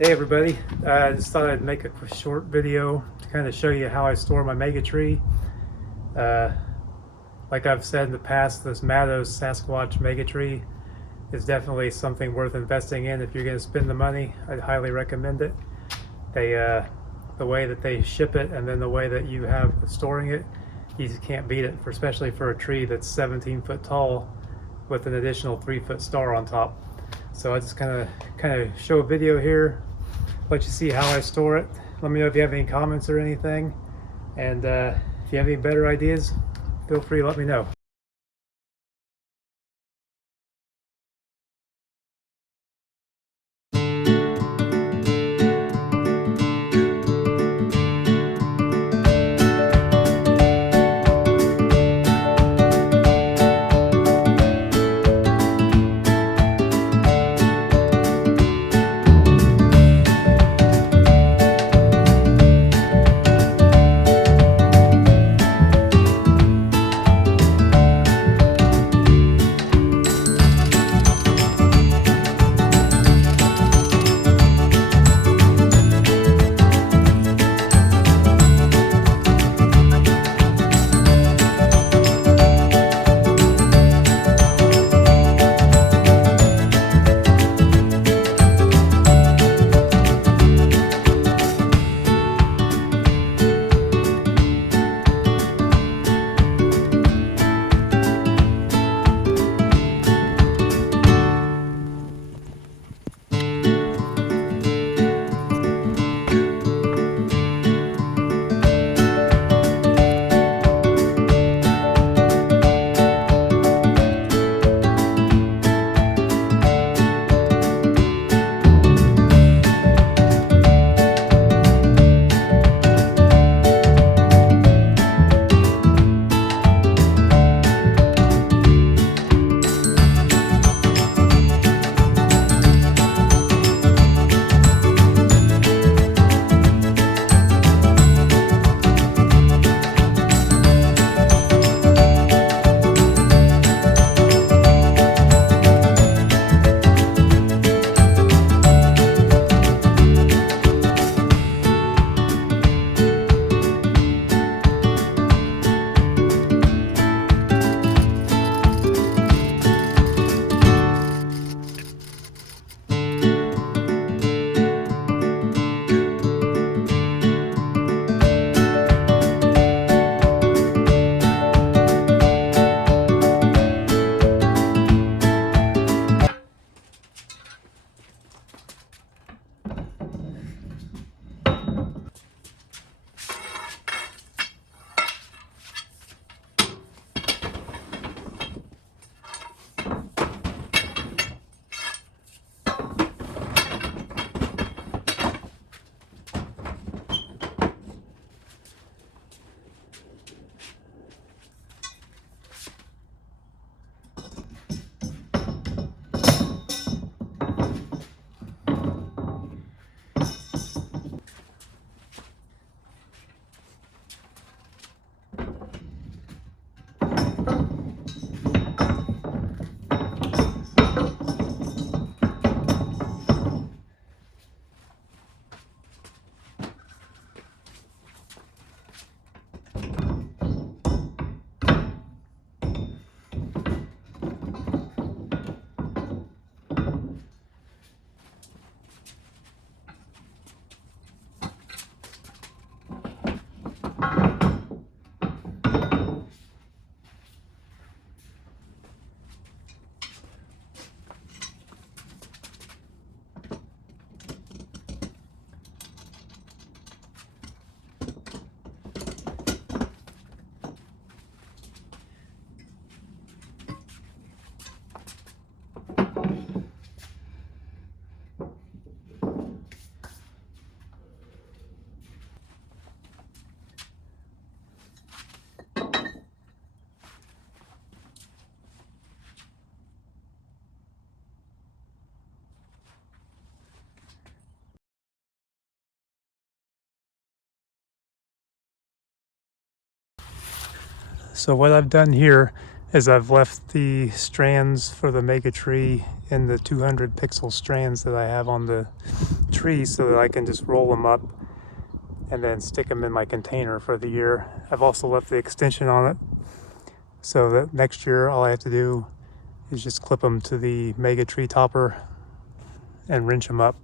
Hey everybody, I just thought I'd make a short video to kind of show you how I store my Mega Tree. Uh, like I've said in the past, this Mattos Sasquatch Mega Tree is definitely something worth investing in. If you're going to spend the money, I'd highly recommend it. The way that they ship it and then the way that you have storing it, you just can't beat it, especially for a tree that's 17 foot tall with an additional 3-foot star on top. So I just kind of show a video here, let you see how I store it. Let me know if you have any comments or anything, and if you have any better ideas, feel free to let me know. So what I've done here is I've left the strands for the Mega Tree in the 200 pixel strands that I have on the tree so that I can just roll them up and then stick them in my container for the year. I've also left the extension on it so that next year all I have to do is just clip them to the Mega Tree topper and wrench them up.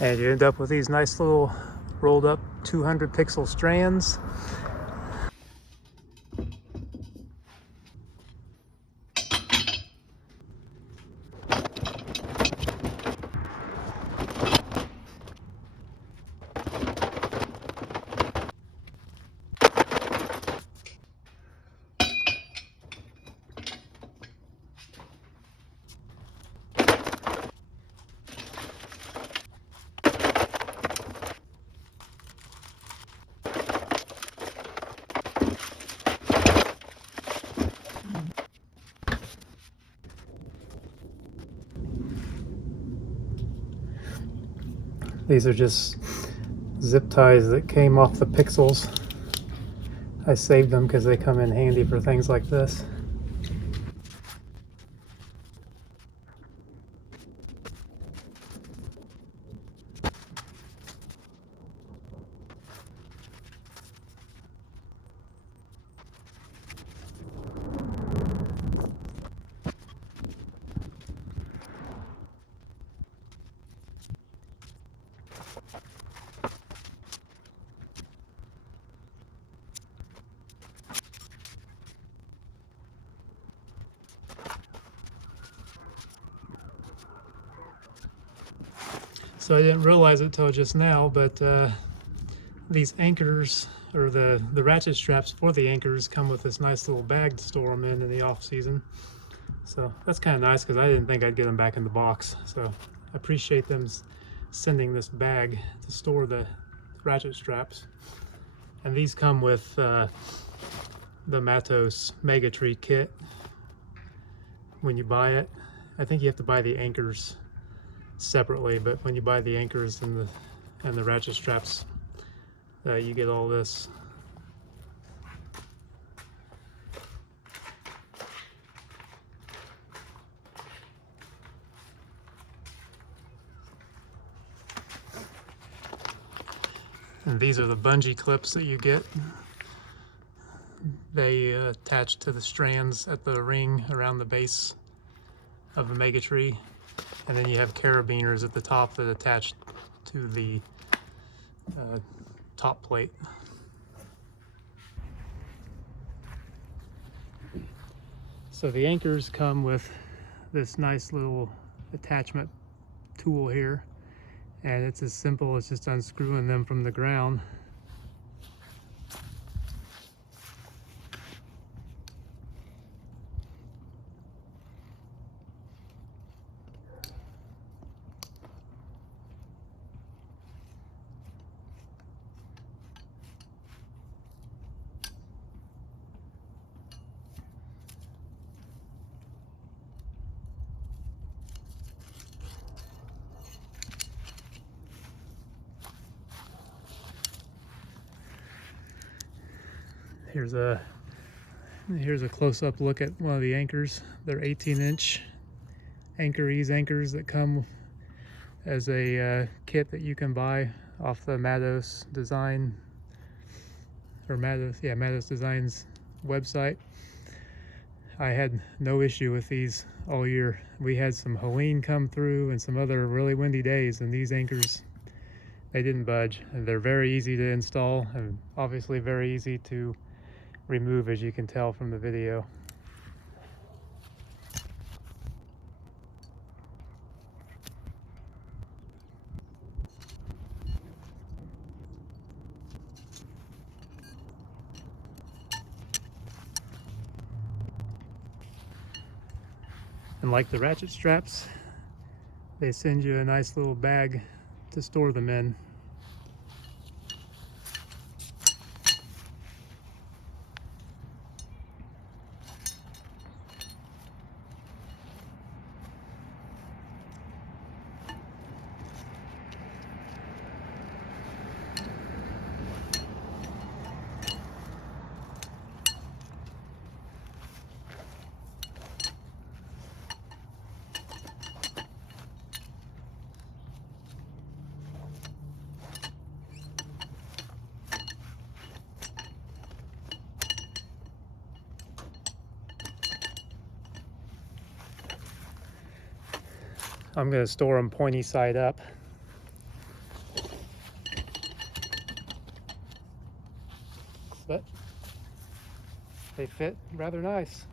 And you end up with these nice little rolled up 200 pixel strands. These are just zip ties that came off the pixels. I saved them because they come in handy for things like this. So I didn't realize it till just now, but these anchors, or the ratchet straps for the anchors, come with this nice little bag to store them in the off season. So that's kind of nice because I didn't think I'd get them back in the box. So I appreciate them sending this bag to store the ratchet straps. And these come with the Mattos Mega Tree kit when you buy it. I think you have to buy the anchors separately, but when you buy the anchors and the ratchet straps, you get all this. And these are the bungee clips that you get. They attach to the strands at the ring around the base of the Mega Tree. And then you have carabiners at the top that attach to the top plate. So the anchors come with this nice little attachment tool here, and it's as simple as just unscrewing them from the ground. Here's a close-up look at one of the anchors. They're 18-inch anchors that come as a kit that you can buy off the Mattos Design, or Mattos Designs website. I had no issue with these all year. We had some Helene come through and some other really windy days, and these anchors, they didn't budge. And they're very easy to install and obviously very easy to remove, as you can tell from the video. And like the ratchet straps, they send you a nice little bag to store them in. I'm going to store them pointy side up. But they fit rather nice.